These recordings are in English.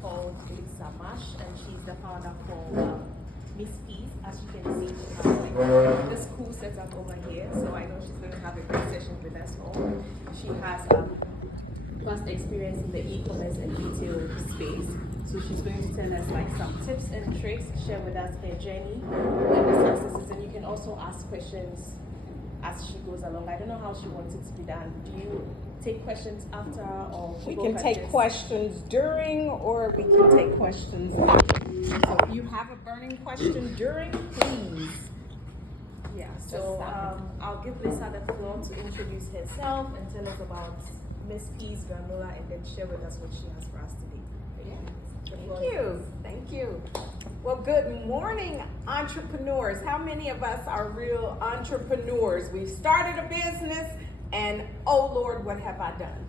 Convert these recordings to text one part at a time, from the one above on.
called Lisa Marsh, and she's the founder for Ministries. As you can see, she has like this cool setup over here. So I know she's going to have a great session with us all. She has past experience in the e-commerce and retail space. So she's going to tell us like some tips and tricks, share with us her journey and the successes, and you can also ask questions as she goes along. I don't know how she wants it to be done. Do you take questions after, or we can take questions during, or we can take questions after. So if you have a burning question during, please. Yeah, so I'll give Lisa the floor to introduce herself and tell us about Miss P's Granola, and then share with us what she has for us today. Thank you. Well, good morning, entrepreneurs. How many of us are real entrepreneurs? We've started a business, and oh Lord, what have I done?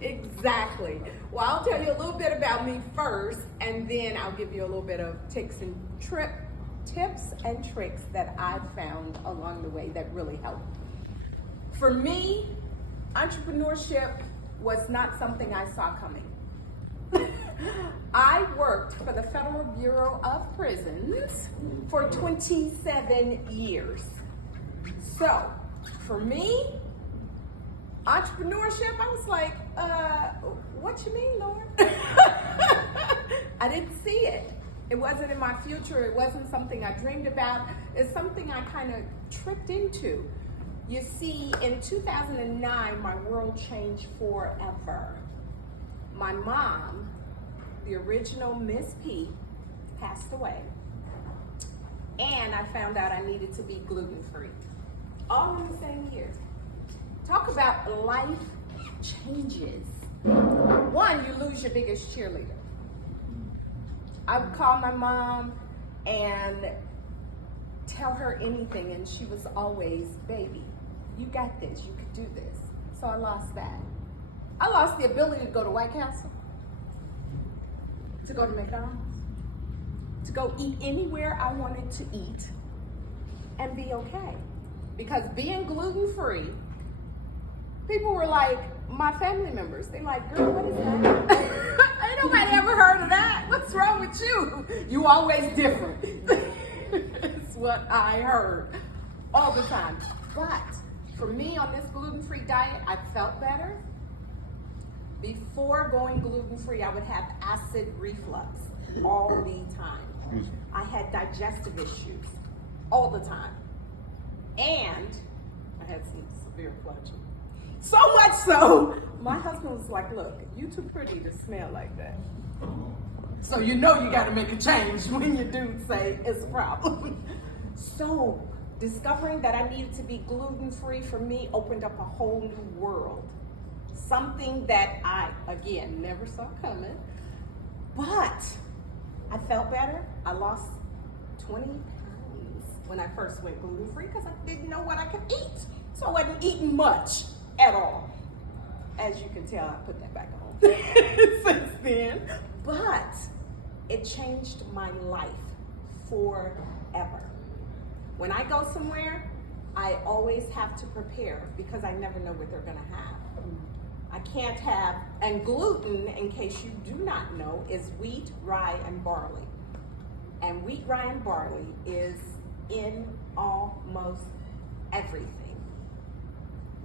Exactly. Well, I'll tell you a little bit about me first, and then I'll give you a little bit of tips and tricks that I've found along the way that really help. For me, entrepreneurship was not something I saw coming. I worked for the Federal Bureau of Prisons for 27 years. So, for me, entrepreneurship, I was like, what you mean, Lord? I didn't see it. It wasn't in my future. It wasn't something I dreamed about. It's something I kind of tripped into. You see, in 2009, my world changed forever. My mom, the original Miss P, passed away. And I found out I needed to be gluten-free. All in the same year. Talk about life changes. One, you lose your biggest cheerleader. I would call my mom and tell her anything, and she was always, baby, you got this, you could do this. So I lost that. I lost the ability to go to White Castle, to go to McDonald's, to go eat anywhere I wanted to eat and be okay. Because being gluten-free, people were like, my family members, they like, girl, what is that? Ain't nobody ever heard of that. What's wrong with you? You always different. It's what I heard all the time. But for me on this gluten-free diet, I felt better. Before going gluten-free, I would have acid reflux all the time. I had digestive issues all the time. And I had some severe flushing. So much so, my husband was like, look, you too pretty to smell like that. So you know you got to make a change when your dude say it's a problem. So discovering that I needed to be gluten-free for me opened up a whole new world. Something that I, again, never saw coming. But I felt better. I lost 20 pounds when I first went gluten-free because I didn't know what I could eat. So I wasn't eating much at all. As you can tell, I put that back on since then. But it changed my life forever. When I go somewhere, I always have to prepare because I never know what they're gonna have. I can't have, and gluten, in case you do not know, is wheat, rye, and barley. And wheat, rye, and barley is in almost everything.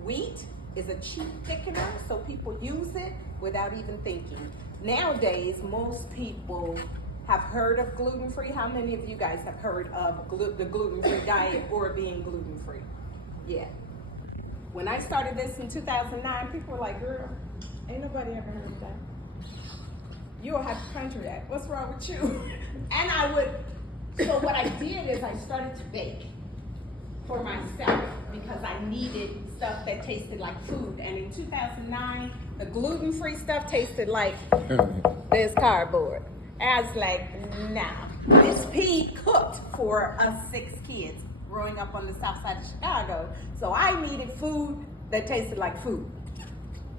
Wheat is a cheap thickener, so people use it without even thinking. Nowadays, most people have heard of gluten-free. How many of you guys have heard of the gluten-free diet or being gluten-free? Yeah. When I started this in 2009, people were like, girl, ain't nobody ever heard of that. You'll have to conjure that. What's wrong with you? And so what I did is I started to bake for myself because I needed stuff that tasted like food. And in 2009, the gluten-free stuff tasted like this cardboard. I was like, nah. Miss P cooked for us 6 kids growing up on the south side of Chicago. So I needed food that tasted like food.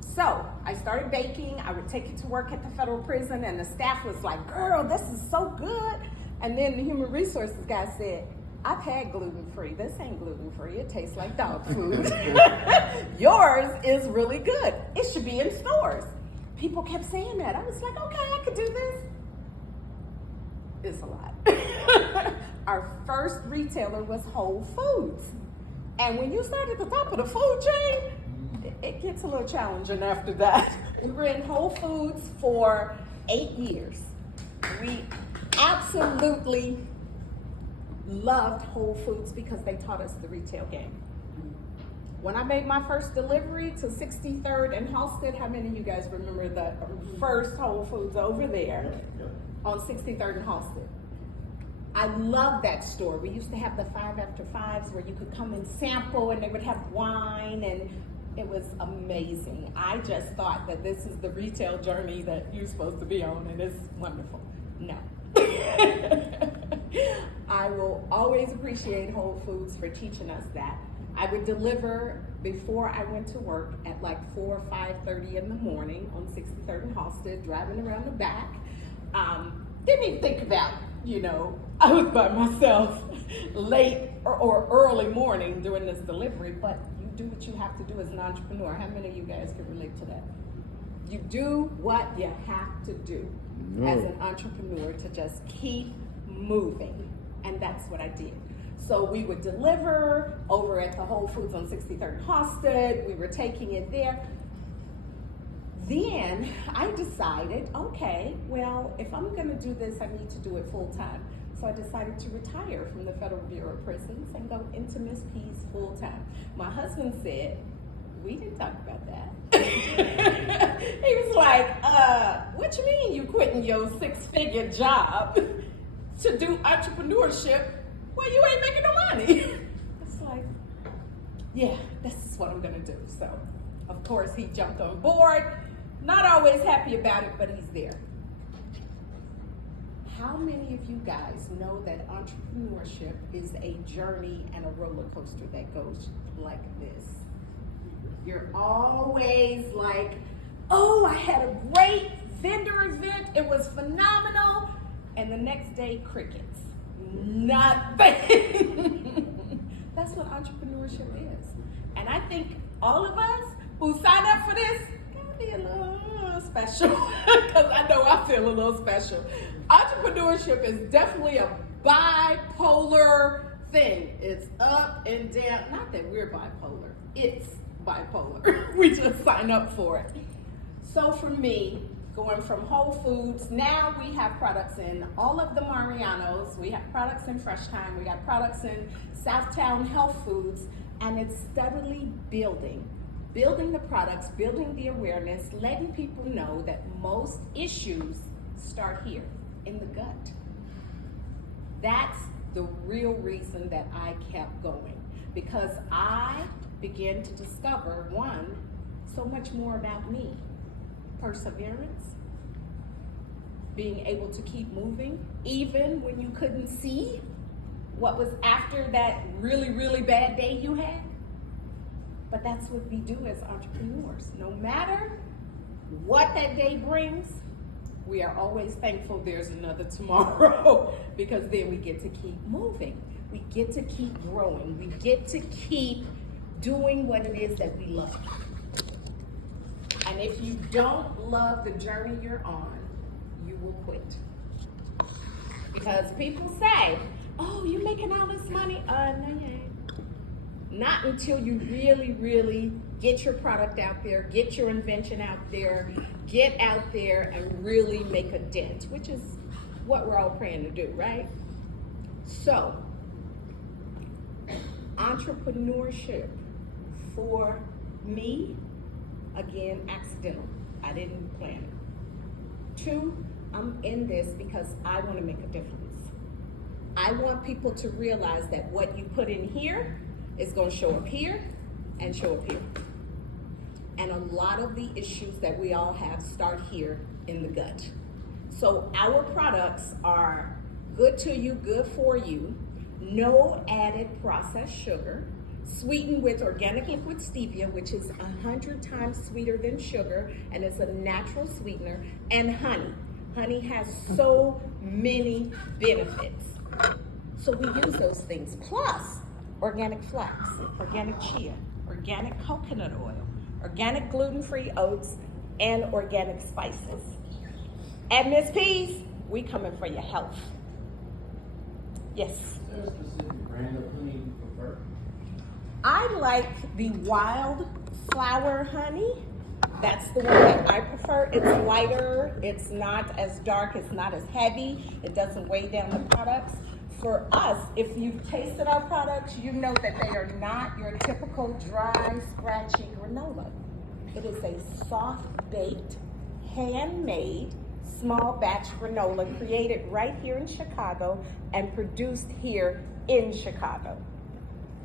So I started baking. I would take it to work at the federal prison, and the staff was like, girl, this is so good. And then the human resources guy said, I've had gluten-free. This ain't gluten-free. It tastes like dog food. Yours is really good. It should be in stores. People kept saying that. I was like, okay, I could do this. It's a lot. Our first retailer was Whole Foods. And when you start at the top of the food chain, it gets a little challenging after that. We were in Whole Foods for 8 years. We absolutely loved Whole Foods because they taught us the retail game. When I made my first delivery to 63rd and Halsted, how many of you guys remember the first Whole Foods over there on 63rd and Halsted? I love that store. We used to have the 5 after 5s where you could come and sample and they would have wine, and it was amazing. I just thought that this is the retail journey that you're supposed to be on, and it's wonderful. No. I will always appreciate Whole Foods for teaching us that. I would deliver before I went to work at like 4 or 5:30 in the morning on 63rd and Halsted, driving around the back. Didn't even think about, I was by myself late or early morning doing this delivery, but you do what you have to do as an entrepreneur. How many of you guys can relate to that? You do what you have to do as an entrepreneur to just keep moving. And that's what I did. So we would deliver over at the Whole Foods on 63rd and Halsted. We were taking it there. Then I decided, okay, well, if I'm gonna do this, I need to do it full time. So I decided to retire from the Federal Bureau of Prisons and go into Miss P's full time. My husband said, we didn't talk about that. He was like, what you mean you quitting your 6-figure job to do entrepreneurship? Well, you ain't making no money. It's like, yeah, this is what I'm gonna do. So, of course, he jumped on board. Not always happy about it, but he's there. How many of you guys know that entrepreneurship is a journey and a roller coaster that goes like this? You're always like, oh, I had a great vendor event. It was phenomenal. And the next day, crickets. Nothing. That's what entrepreneurship is. And I think all of us who sign up for this gotta be a little special, because I know I feel a little special. Entrepreneurship is definitely a bipolar thing. It's up and down. Not that we're bipolar. It's bipolar. We just sign up for it. So for me, going from Whole Foods, now we have products in all of the Marianos, we have products in Fresh Time, we got products in Southtown Health Foods, and it's steadily building the products, building the awareness, letting people know that most issues start here in the gut. That's the real reason that I kept going, because I began to discover, one, so much more about me. Perseverance, being able to keep moving, even when you couldn't see what was after that really, really bad day you had. But that's what we do as entrepreneurs. No matter what that day brings, we are always thankful there's another tomorrow, because then we get to keep moving. We get to keep growing. We get to keep doing what it is that we love. And if you don't love the journey you're on, you will quit. Because people say, oh, you're making all this money. No, you ain't. Not until you really, really get your product out there, get your invention out there, get out there and really make a dent, which is what we're all praying to do, right? So, entrepreneurship for me, again, accidental. I didn't plan it. 2, I'm in this because I want to make a difference. I want people to realize that what you put in here is going to show up here and show up here. And a lot of the issues that we all have start here in the gut. So our products are good to you, good for you, no added processed sugar, sweetened with organic liquid stevia, which is 100 times sweeter than sugar, and it's a natural sweetener, and honey. Honey has so many benefits. So we use those things, plus organic flax, organic chia, organic coconut oil, organic gluten-free oats, and organic spices. At Miss P's, we coming for your health. Yes? Is there a specific brand of honey you prefer? I like the wildflower honey. That's the one that I prefer. It's lighter, it's not as dark, it's not as heavy, it doesn't weigh down the products. For us, if you've tasted our products, you know that they are not your typical dry, scratchy granola. It is a soft-baked, handmade, small batch granola created right here in Chicago and produced here in Chicago.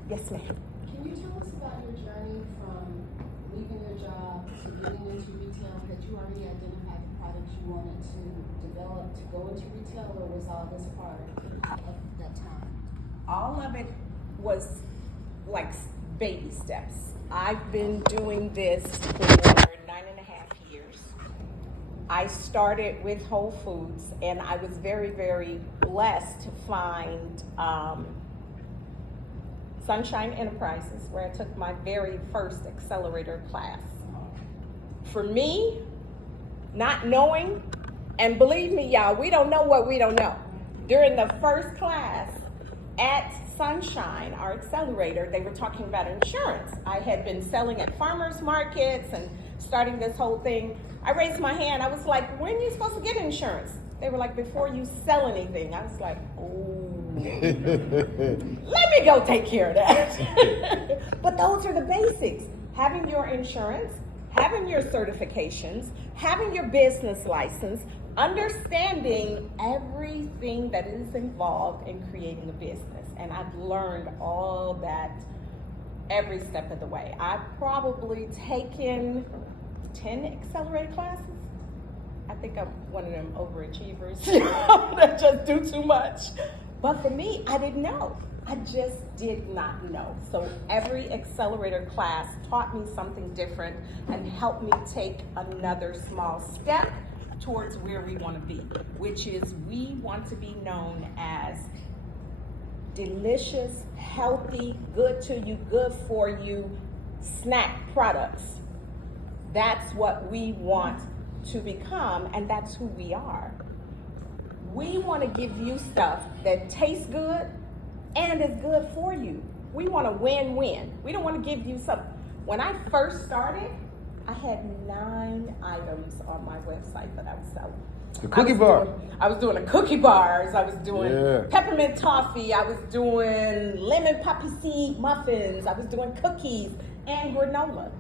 Yes, ma'am. Can you tell us about your journey from leaving your job to getting into retail? Had you already identified the products you wanted to develop to go into retail, or was all this part of that time? All of it was like baby steps. I've been doing this for 9.5 years. I started with Whole Foods, and I was very, very blessed to find Sunshine Enterprises, where I took my very first accelerator class. For me, not knowing, and believe me, y'all, we don't know what we don't know. During the first class at Sunshine, our accelerator, they were talking about insurance. I had been selling at farmers markets and starting this whole thing. I raised my hand. I was like, when are you supposed to get insurance? They were like, before you sell anything. I was like, oh, let me go take care of that. But those are the basics. Having your insurance, having your certifications, having your business license, understanding everything that is involved in creating a business. And I've learned all that every step of the way. I've probably taken 10 accelerated classes. I think I'm one of them overachievers that just do too much. But for me, I didn't know. I just did not know. So every accelerator class taught me something different and helped me take another small step towards where we want to be, which is we want to be known as delicious, healthy, good to you, good for you snack products. That's what we want to become, and that's who we are. We want to give you stuff that tastes good and is good for you. We want a win-win. We don't want to give you something. When I first started, I had 9 items on my website that I was selling. The cookie bar. I was doing the cookie bars. I was doing peppermint toffee. I was doing lemon poppy seed muffins. I was doing cookies and granola.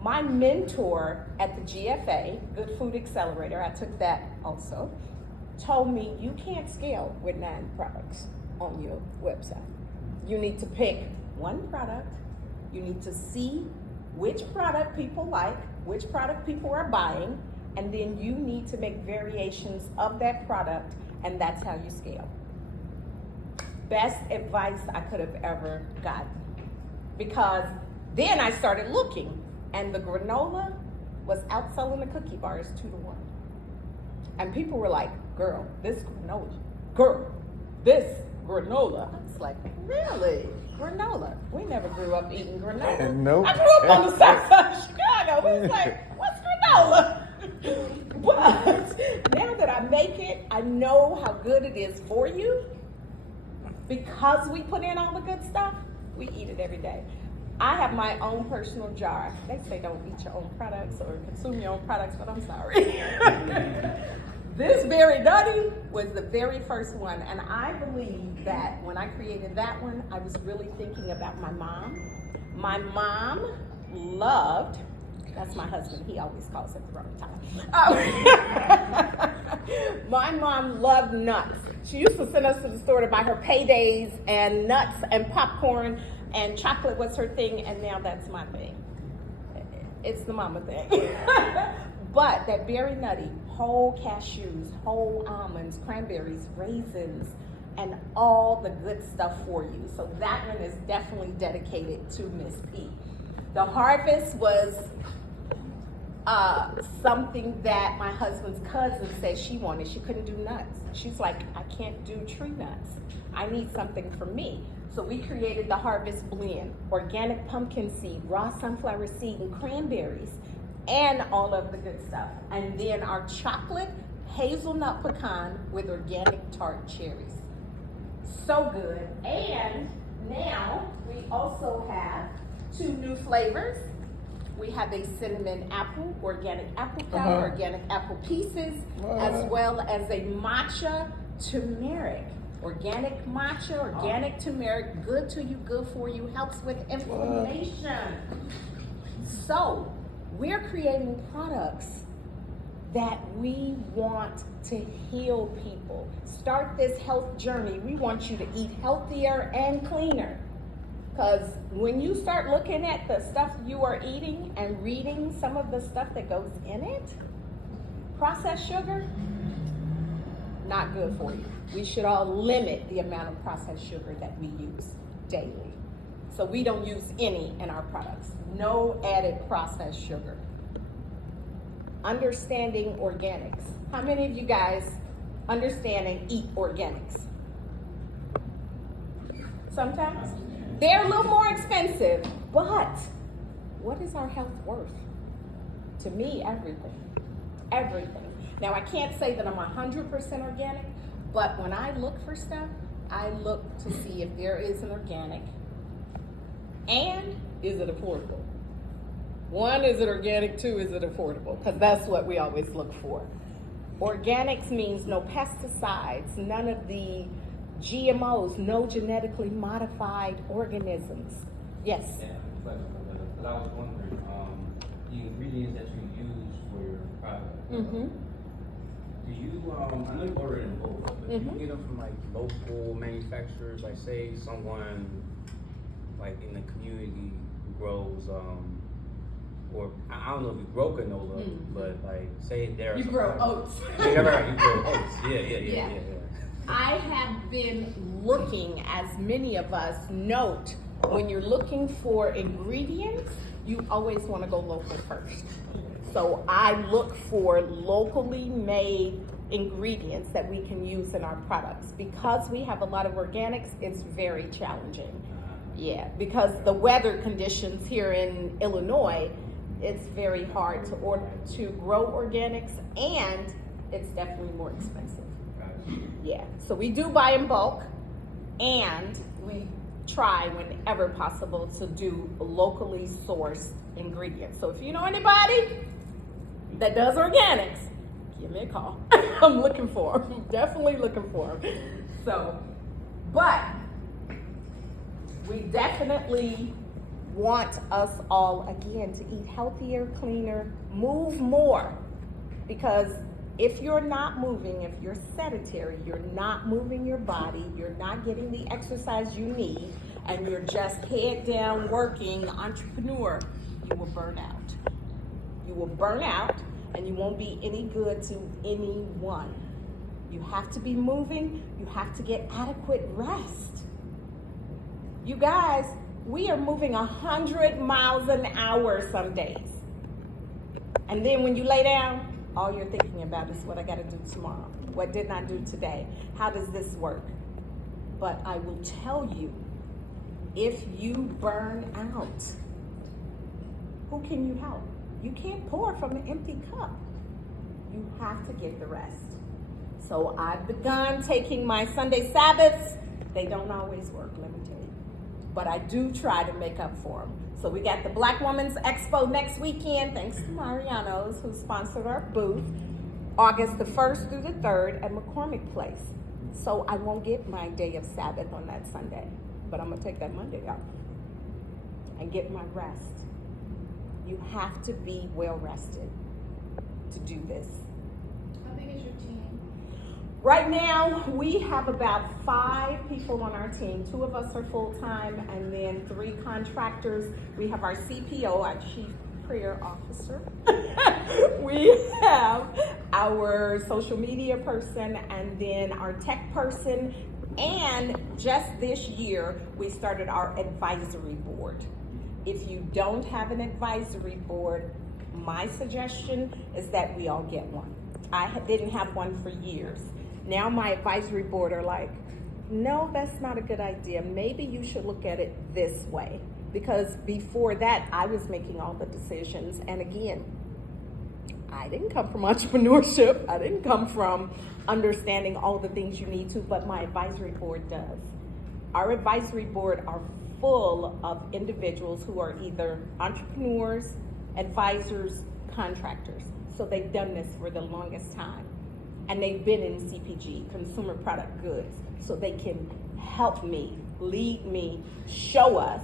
My mentor at the GFA, Good Food Accelerator, I took that also, told me you can't scale with 9 products on your website. You need to pick one product. You need to see which product people like, which product people are buying, and then you need to make variations of that product, and that's how you scale. Best advice I could have ever gotten. Because then I started looking, and the granola was outselling the cookie bars 2-to-1. And people were like, girl, this granola. I was like, really? Granola? We never grew up eating granola. Nope. I grew up on the south side of Chicago. We was like, what's granola? But now that I make it, I know how good it is for you. Because we put in all the good stuff, we eat it every day. I have my own personal jar. They say don't eat your own products or consume your own products, but I'm sorry. This Very Nutty was the very first one, and I believe that when I created that one, I was really thinking about my mom. My mom loved, that's my husband, he always calls at the wrong time. My mom loved nuts. She used to send us to the store to buy her paydays, and nuts and popcorn and chocolate was her thing, and now that's my thing. It's the mama thing. But that Very Nutty, whole cashews, whole almonds, cranberries, raisins, and all the good stuff for you. So that one is definitely dedicated to Miss P. The harvest was something that my husband's cousin said she wanted. She couldn't do nuts. She's like, I can't do tree nuts. I need something for me. So we created the Harvest Blend, organic pumpkin seed, raw sunflower seed, and cranberries, and all of the good stuff. And then our chocolate hazelnut pecan with organic tart cherries. So good. And now we also have 2 new flavors. We have a cinnamon apple, organic apple powder, organic apple pieces, as well as a matcha turmeric. Organic matcha, organic turmeric, good to you, good for you, helps with inflammation. So we're creating products that we want to heal people. Start this health journey. We want you to eat healthier and cleaner. Because when you start looking at the stuff you are eating and reading some of the stuff that goes in it, processed sugar, not good for you. We should all limit the amount of processed sugar that we use daily. So we don't use any in our products. No added processed sugar. Understanding organics. How many of you guys understand and eat organics? Sometimes. They're a little more expensive, but what is our health worth? To me, everything. Everything. Now, I can't say that I'm 100% organic, but when I look for stuff, I look to see if there is an organic and is it affordable. 1, is it organic? 2, is it affordable? Because that's what we always look for. Organics means no pesticides, none of the GMOs, no genetically modified organisms. Yes? Yeah, but I was wondering, the ingredients that you use for your product. Mm-hmm. Do you, I know you order it in bulk, but do you get them from like local manufacturers, like say someone like in the community who grows, or I don't know if you grow canola, but like say there. You grow oats. Yeah, right, you grow oats. Yeah. I have been looking, as many of us note, when you're looking for ingredients, you always want to go local first. So I look for locally made ingredients that we can use in our products. Because we have a lot of organics, it's very challenging. Yeah, because the weather conditions here in Illinois, it's very hard to grow organics, and it's definitely more expensive. Yeah, so we do buy in bulk, and we try whenever possible to do locally sourced ingredients. So if you know anybody that does organics, give me a call. I'm looking for them, definitely looking for them. So, but we definitely want us all, again, to eat healthier, cleaner, move more, because if you're not moving, if you're sedentary, you're not moving your body, you're not getting the exercise you need, and you're just head down working entrepreneur, you will burn out. You will burn out, and you won't be any good to anyone. You have to be moving, you have to get adequate rest. You guys, we are moving 100 miles an hour some days. And then when you lay down, all you're thinking about is what I got to do tomorrow. What didn't I do today? How does this work? But I will tell you, if you burn out, who can you help? You can't pour from an empty cup. You have to get the rest. So I've begun taking my Sunday Sabbaths. They don't always work, let me tell you. But I do try to make up for them. So we got the Black Women's Expo next weekend, thanks to Mariano's, who sponsored our booth, August the 1st through the 3rd at McCormick Place. So I won't get my day of Sabbath on that Sunday, but I'm gonna take that Monday off and get my rest. You have to be well rested to do this. How big is your team? Right now, we have about 5 people on our team. 2 of us are full-time, and then 3 contractors. We have our CPO, our Chief Prayer Officer. We have our social media person, and then our tech person. And just this year, we started our advisory board. If you don't have an advisory board, My suggestion is that we all get one. Didn't have one for years. Now my advisory board are like, no, that's not a good idea. Maybe you should look at it this way. Because before that, I was making all the decisions. And again, I didn't come from entrepreneurship. I didn't come from understanding all the things you need to, but my advisory board does. Our advisory board are full of individuals who are either entrepreneurs, advisors, contractors. So they've done this for the longest time. And they've been in CPG, consumer product goods. So they can help me, lead me, show us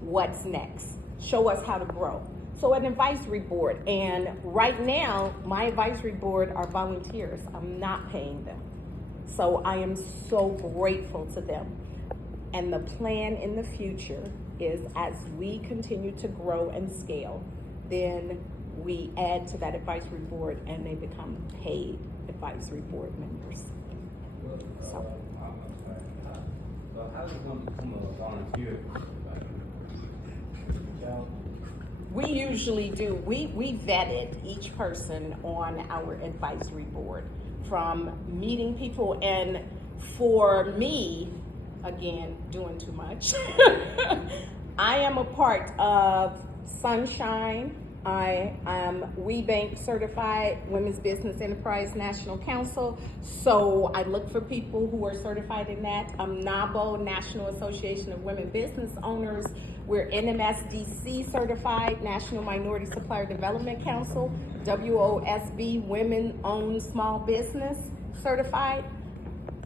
what's next, show us how to grow. So an advisory board, and right now, my advisory board are volunteers. I'm not paying them. So I am so grateful to them. And the plan in the future is as we continue to grow and scale, then we add to that advisory board and they become paid advisory board members. So how does one become a volunteer? We usually do, we vetted each person on our advisory board from meeting people, and for me, again, doing too much, I am a part of Sunshine. I am WeBank certified Women's Business Enterprise National Council, so I look for people who are certified in that. NABO, National Association of Women Business Owners. We're NMSDC certified, National Minority Supplier Development Council, WOSB, Women Owned Small Business certified,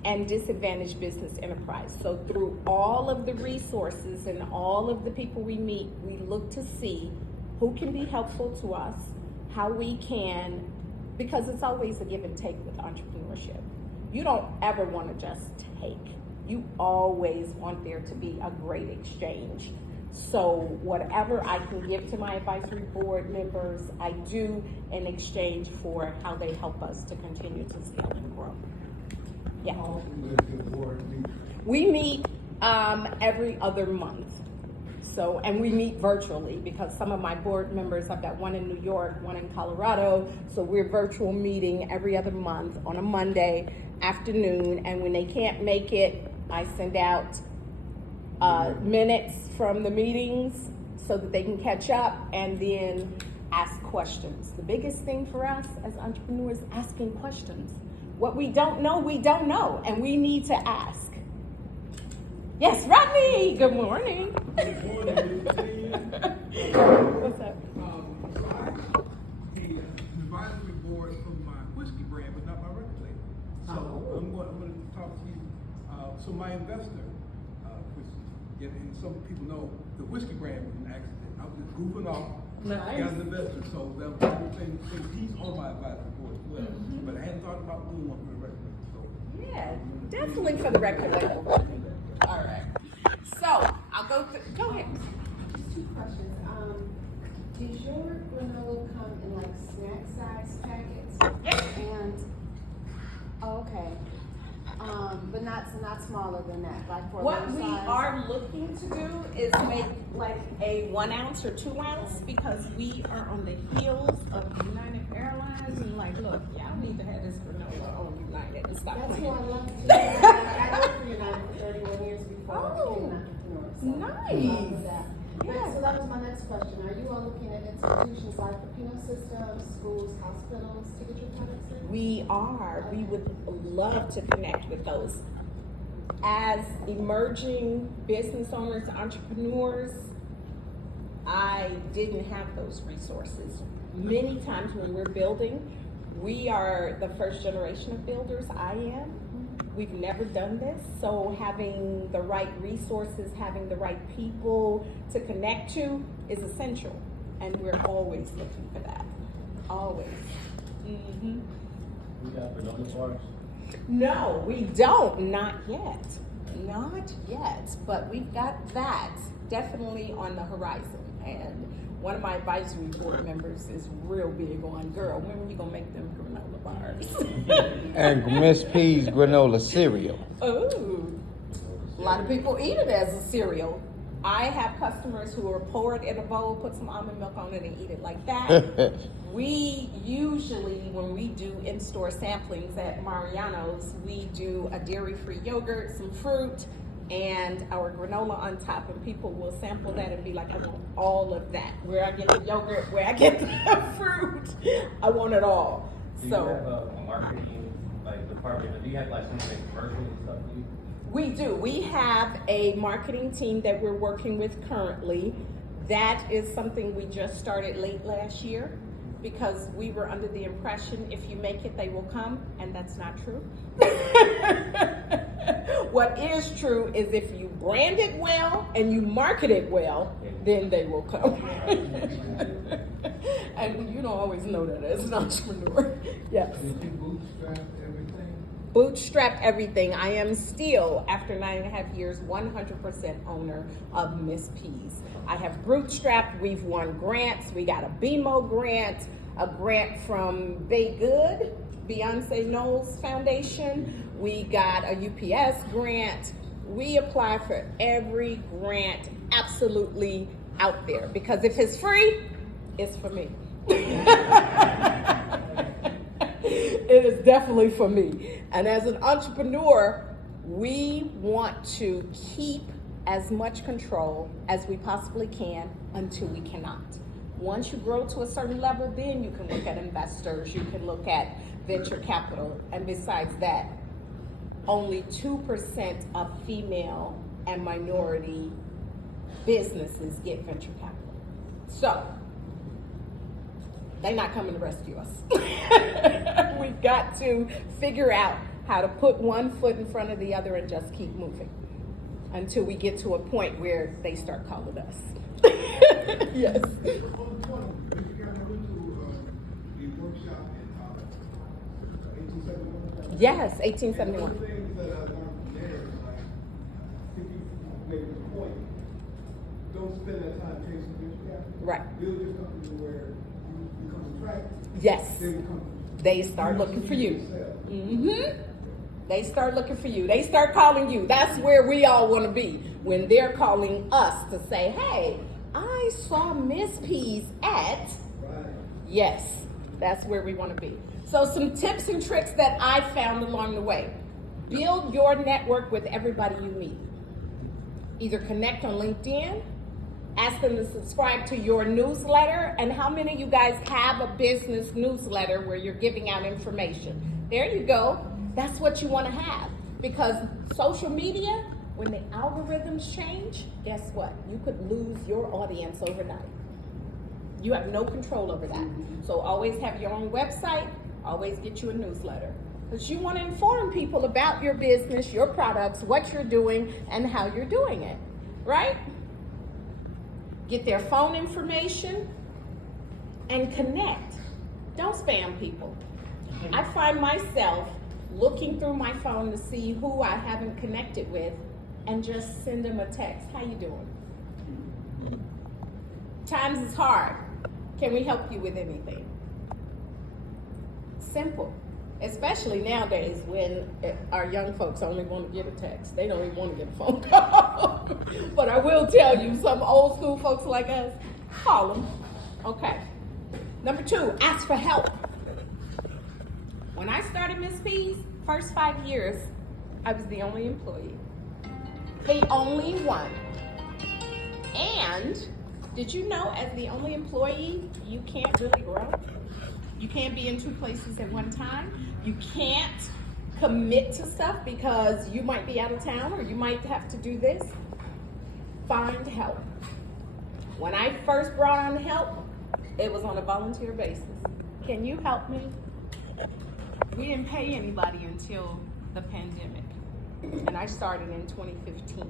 and Disadvantaged Business Enterprise. So through all of the resources and all of the people we meet, we look to see who can be helpful to us, how we can, because it's always a give and take with entrepreneurship. You don't ever want to just take. You always want there to be a great exchange. So whatever I can give to my advisory board members, I do in exchange for how they help us to continue to scale and grow. Yeah. We meet every other month. So, and we meet virtually because some of my board members, I've got one in New York, one in Colorado. So we're virtual meeting every other month on a Monday afternoon. And when they can't make it, I send out minutes from the meetings so that they can catch up and then ask questions. The biggest thing for us as entrepreneurs, asking questions. What we don't know, and we need to ask. Yes, Rodney, good morning. Good morning, What's up? The advisory board for my whiskey brand, but not my record label. So I'm going to talk to you. So my investor, which and some people know the whiskey brand was an accident. I was just goofing off. Nice. Got an investor, so that was everything. He's on my advisory board as well. Mm-hmm. But I hadn't thought about doing one for the record label. So Yeah, definitely for the record label. All right. So I'll go ahead. Just two questions. Does your granola come in like snack size packets? Yes. And, oh, okay. But not smaller than that, like for What one we size? are looking to do is make like a 1 ounce or 2 ounce because we are on the heels of United Airlines and like, look, y'all need to have this granola on United and stop That's who playing. I love to. I worked for United for 31 years before I became an entrepreneur. So nice. I love that. Yeah. So that was my next question. Are you all looking at institutions like the penal systems, schools, hospitals to get your products in? We are. We would love to connect with those. As emerging business owners, entrepreneurs, I didn't have those resources. Many times when we're building, we are the first generation of builders. I am. We've never done this, so having the right resources, having the right people to connect to is essential, and we're always looking for that. Always. Mm-hmm. We got granola bars. No, we don't. Not yet. Not yet. But we've got that definitely on the horizon. And one of my advisory board members is real big on, girl, when are you going to make them granola bars? And Miss P's granola cereal. Ooh. A lot of people eat it as a cereal. I have customers who will pour it in a bowl, put some almond milk on it, and eat it like that. We usually, when we do in-store samplings at Mariano's, we do a dairy-free yogurt, some fruit, and our granola on top, and people will sample that and be like, I want all of that. Where I get the yogurt, where I get the fruit, I want it all. Do you have a marketing department? Do you have some kind of commercials and stuff? We do. We have a marketing team that we're working with currently. That is something we just started late last year because we were under the impression if you make it, they will come, and that's not true. What is true is if you brand it well and you market it well, then they will come. And you don't always know that as an entrepreneur. Yes. Did you bootstrap everything? Bootstrapped everything. I am still, after 9.5 years, 100% owner of Miss P's. I have bootstrapped. We've won grants. We got a BMO grant, a grant from Bay Good, Beyonce Knowles Foundation. We got a UPS grant. We apply for every grant absolutely out there because if it's free, it's for me. It is definitely for me. And as an entrepreneur, we want to keep as much control as we possibly can until we cannot. Once you grow to a certain level, then you can look at investors, you can look at venture capital, and besides that, only 2% of female and minority businesses get venture capital. So, they're not coming to rescue us. We've got to figure out how to put one foot in front of the other and just keep moving until we get to a point where they start calling us. Yes. Yes, 1871. Don't spend that time chasing venture capital. Right. Build your company where you become attractive. Yes. They start You looking for you. yourself. Mm-hmm. They start looking for you. They start calling you. That's where we all want to be when they're calling us to say, hey, I saw Miss P's at. Right. Yes, that's where we want to be. So some tips and tricks that I found along the way. Build your network with everybody you meet. Either connect on LinkedIn, ask them to subscribe to your newsletter, and how many of you guys have a business newsletter where you're giving out information? There you go. That's what you want to have. Because social media, when the algorithms change, guess what? You could lose your audience overnight. You have no control over that. So always have your own website, always get you a newsletter. Because you want to inform people about your business, your products, what you're doing, and how you're doing it, right? Get their phone information and connect. Don't spam people. I find myself looking through my phone to see who I haven't connected with and just send them a text. How you doing? Times is hard. Can we help you with anything? Simple. Especially nowadays when our young folks only want to get a text. They don't even want to get a phone call. But I will tell you, some old school folks like us, call them. Okay. Number 2, ask for help. When I started Miss P's, first 5 years, I was the only employee. The only one. And did you know as the only employee, you can't really grow? You can't be in 2 places at one time. You can't commit to stuff because you might be out of town or you might have to do this. Find help. When I first brought on help, it was on a volunteer basis. Can you help me? We didn't pay anybody until the pandemic. And I started in 2015.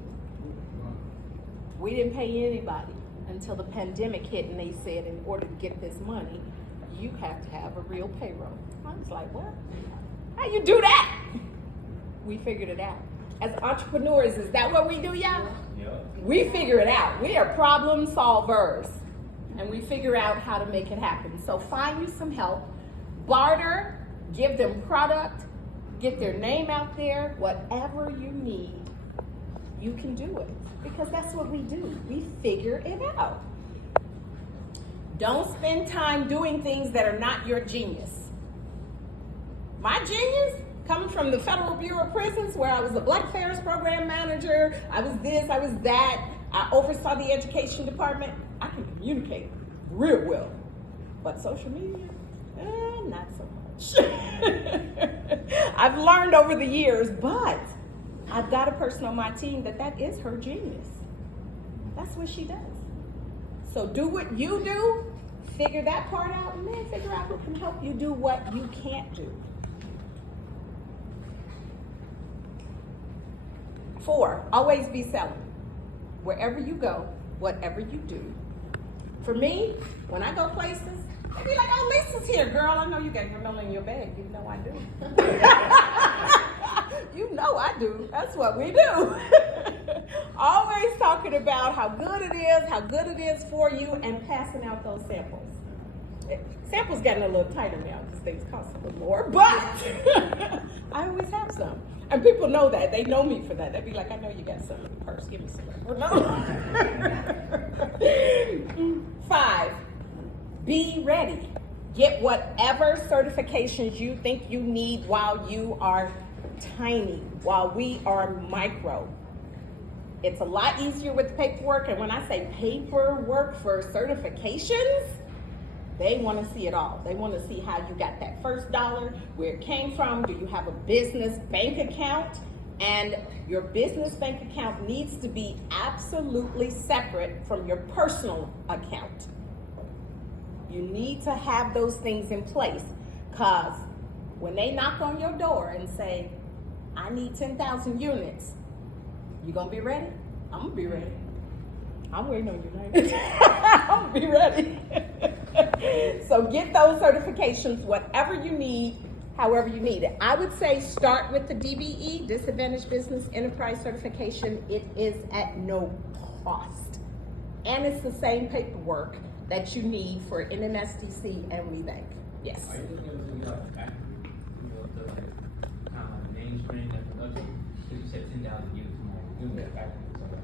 We didn't pay anybody until the pandemic hit and they said in order to get this money, you have to have a real payroll. I was like, what? How you do that? We figured it out. As entrepreneurs, is that what we do, y'all? Yeah. We figure it out. We are problem solvers. And we figure out how to make it happen. So find you some help. Barter, give them product, get their name out there, whatever you need. you can do it. Because that's what we do. We figure it out. Don't spend time doing things that are not your genius. My genius, coming from the Federal Bureau of Prisons, where I was a Black Affairs Program Manager, I was this, I was that, I oversaw the education department, I can communicate real well. But social media, not so much. I've learned over the years, but I've got a person on my team that is her genius. That's what she does. So do what you do, figure that part out, and then figure out who can help you do what you can't do. 4, always be selling. Wherever you go, whatever you do. For me, when I go places, they be like, oh, Lisa's here, girl. I know you got granola in your bag. You know I do. You know I do. That's what we do. Always talking about how good it is for you, and passing out those samples. Samples getting a little tighter now because things cost a little more, but I always have some. And people know that. They know me for that. They be like, I know you got some in the purse. Give me some. Well, no. 5, be ready. Get whatever certifications you think you need while you are tiny, while we are micro. It's a lot easier with the paperwork, and when I say paperwork for certifications, they want to see it all. They want to see how you got that first dollar, where it came from. Do you have a business bank account? And your business bank account needs to be absolutely separate from your personal account. You need to have those things in place, because when they knock on your door and say, I need 10,000 units, you gonna be ready? I'm gonna be ready. I'm waiting on you, ladies. I'm gonna be ready. So get those certifications, whatever you need, however you need it. I would say start with the DBE, Disadvantaged Business Enterprise Certification. It is at no cost. And it's the same paperwork that you need for NMSDC and WeBank. Yes. Are you looking to a factory? You know, the kind of mainstream that production? You said 10,000 units more. You need a factory.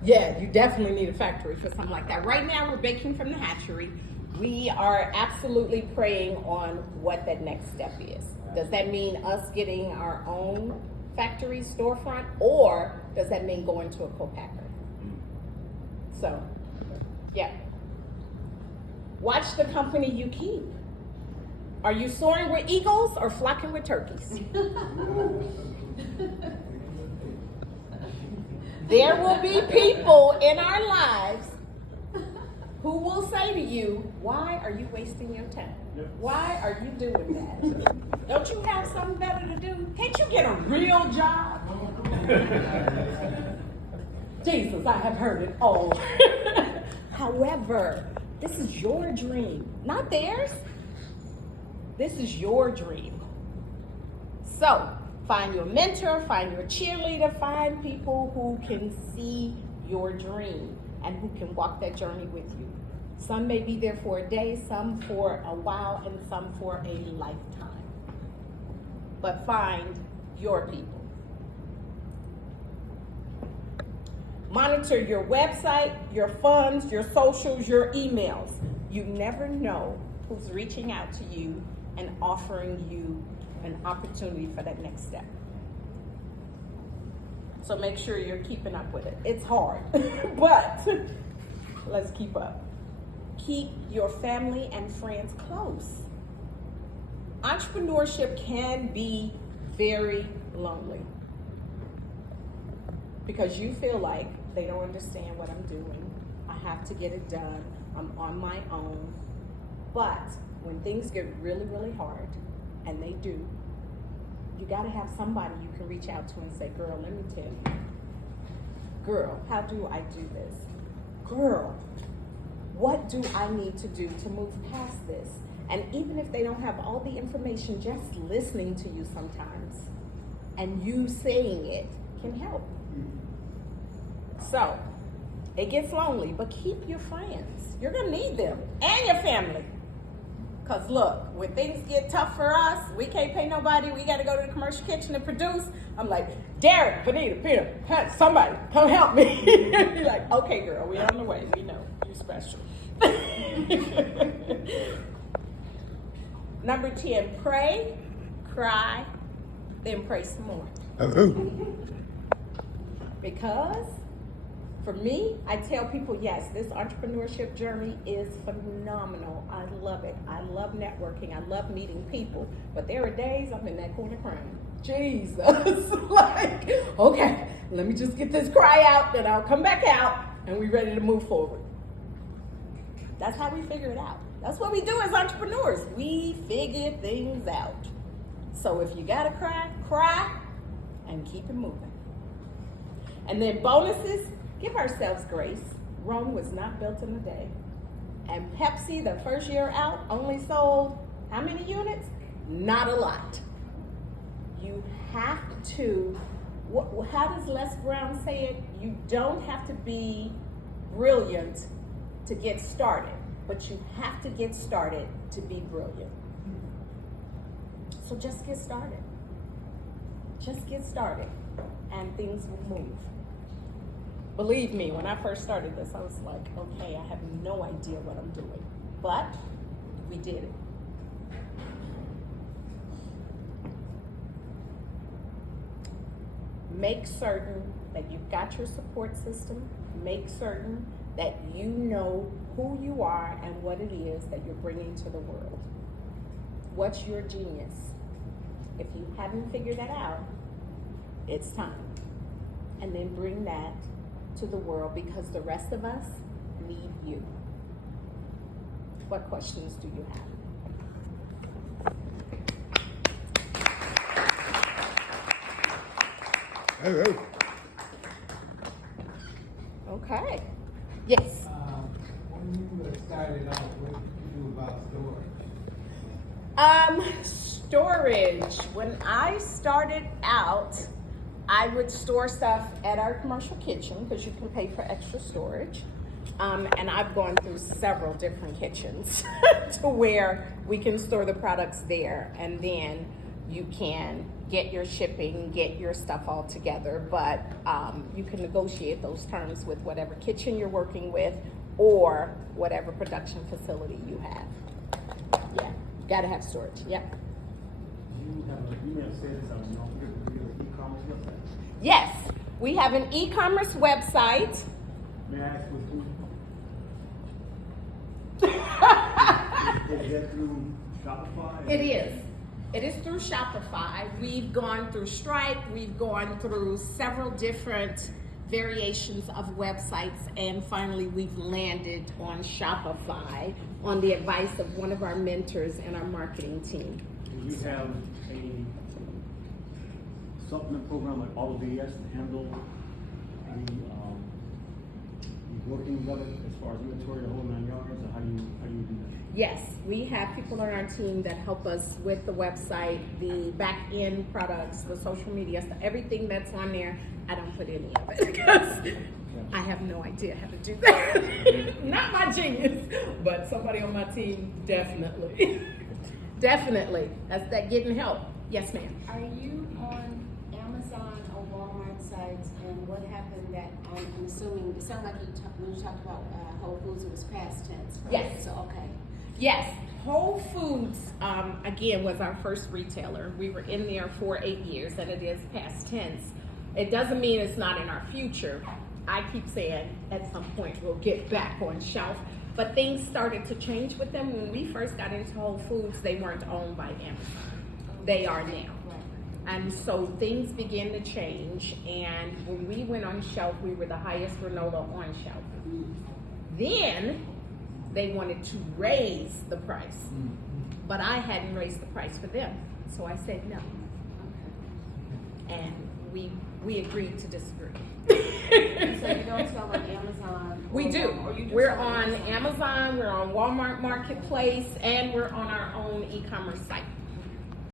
Yeah, you definitely need a factory for something like that. Right now, we're baking from the hatchery. We are absolutely praying on what that next step is. Does that mean us getting our own factory storefront, or does that mean going to a co-packer? So, yeah. Watch the company you keep. Are you soaring with eagles or flocking with turkeys? There will be people in our lives who will say to you, why are you wasting your time? Why are you doing that? Don't you have something better to do? Can't you get a real job? Jesus, I have heard it all. However, this is your dream, not theirs. This is your dream. So, find your mentor, find your cheerleader, find people who can see your dream and who can walk that journey with you. Some may be there for a day, some for a while, and some for a lifetime. But find your people. Monitor your website, your funds, your socials, your emails. You never know who's reaching out to you and offering you an opportunity for that next step. So make sure you're keeping up with it. It's hard, but let's keep up. Keep your family and friends close. Entrepreneurship can be very lonely because you feel like they don't understand what I'm doing. I have to get it done. I'm on my own. But when things get really, really hard, and they do, you gotta have somebody you can reach out to and say, girl, let me tell you. Girl, how do I do this? Girl, what do I need to do to move past this? And even if they don't have all the information, just listening to you sometimes and you saying it can help. So, it gets lonely, but keep your friends. You're gonna need them and your family. Cause look, when things get tough for us, we can't pay nobody, we gotta go to the commercial kitchen and produce. I'm like, Derek, Vanita, Peter, Pat, somebody, come help me. You're like, okay girl, we on the way, we know, you're special. Number 10, pray, cry, then pray some more. Because for me, I tell people, yes, this entrepreneurship journey is phenomenal. I love it. I love networking. I love meeting people. But there are days I'm in that corner crying. Jesus. Like, okay, let me just get this cry out, then I'll come back out, and we're ready to move forward. That's how we figure it out. That's what we do as entrepreneurs. We figure things out. So if you gotta cry, cry, and keep it moving. And then bonuses, give ourselves grace. Rome was not built in a day. And Pepsi, the first year out, only sold how many units? Not a lot. You have to, how does Les Brown say it? You don't have to be brilliant to get started, but you have to get started to be brilliant. So just get started. Just get started, and things will move. Believe me, when I first started this, I was like, okay, I have no idea what I'm doing, but we did it. Make certain that you've got your support system. Make certain that you know who you are and what it is that you're bringing to the world. What's your genius? If you haven't figured that out, it's time. And then bring that to the world, because the rest of us need you. What questions do you have? Hello. Okay. Yes. When you started off, what did you do about storage? Storage. When I started out, I would store stuff at our commercial kitchen because you can pay for extra storage. And I've gone through several different kitchens to where we can store the products there, and then you can get your shipping, get your stuff all together. But you can negotiate those terms with whatever kitchen you're working with or whatever production facility you have. Yeah, gotta have storage. Yep. You may have said this, I don't know, do you have an e-commerce website? Yes, we have an e-commerce website. May I ask with who? Is that through Shopify? It is. It is through Shopify. We've gone through Stripe. We've gone through several different variations of websites, and finally we've landed on Shopify on the advice of one of our mentors in our marketing team. Do you have a supplement program like AutoDS to handle the workings of it as far as inventory, the whole 9 yards, or how do you do that? Yes, we have people on our team that help us with the website, the back end products, the social media stuff, everything that's on there. I don't put any of it because I have no idea how to do that. Not my genius, but somebody on my team definitely. Definitely. That's that getting help. Yes, ma'am. Are you on Amazon or Walmart sites, and what happened that, I'm assuming, it sounded like when you talked about Whole Foods, it was past tense, right? Yes. So, okay. Yes, Whole Foods, again, was our first retailer. We were in there for 8 years, and it is past tense. It doesn't mean it's not in our future. I keep saying at some point we'll get back on shelf, but things started to change with them. When we first got into Whole Foods, they weren't owned by Amazon. They are now. And so things began to change, and when we went on shelf, we were the highest granola on shelf. Then they wanted to raise the price, but I hadn't raised the price for them, so I said no. And we agreed to disagree. So you don't sell on Amazon? We do. Or you do We're sell on Amazon, we're on Walmart Marketplace, and we're on our own e-commerce site.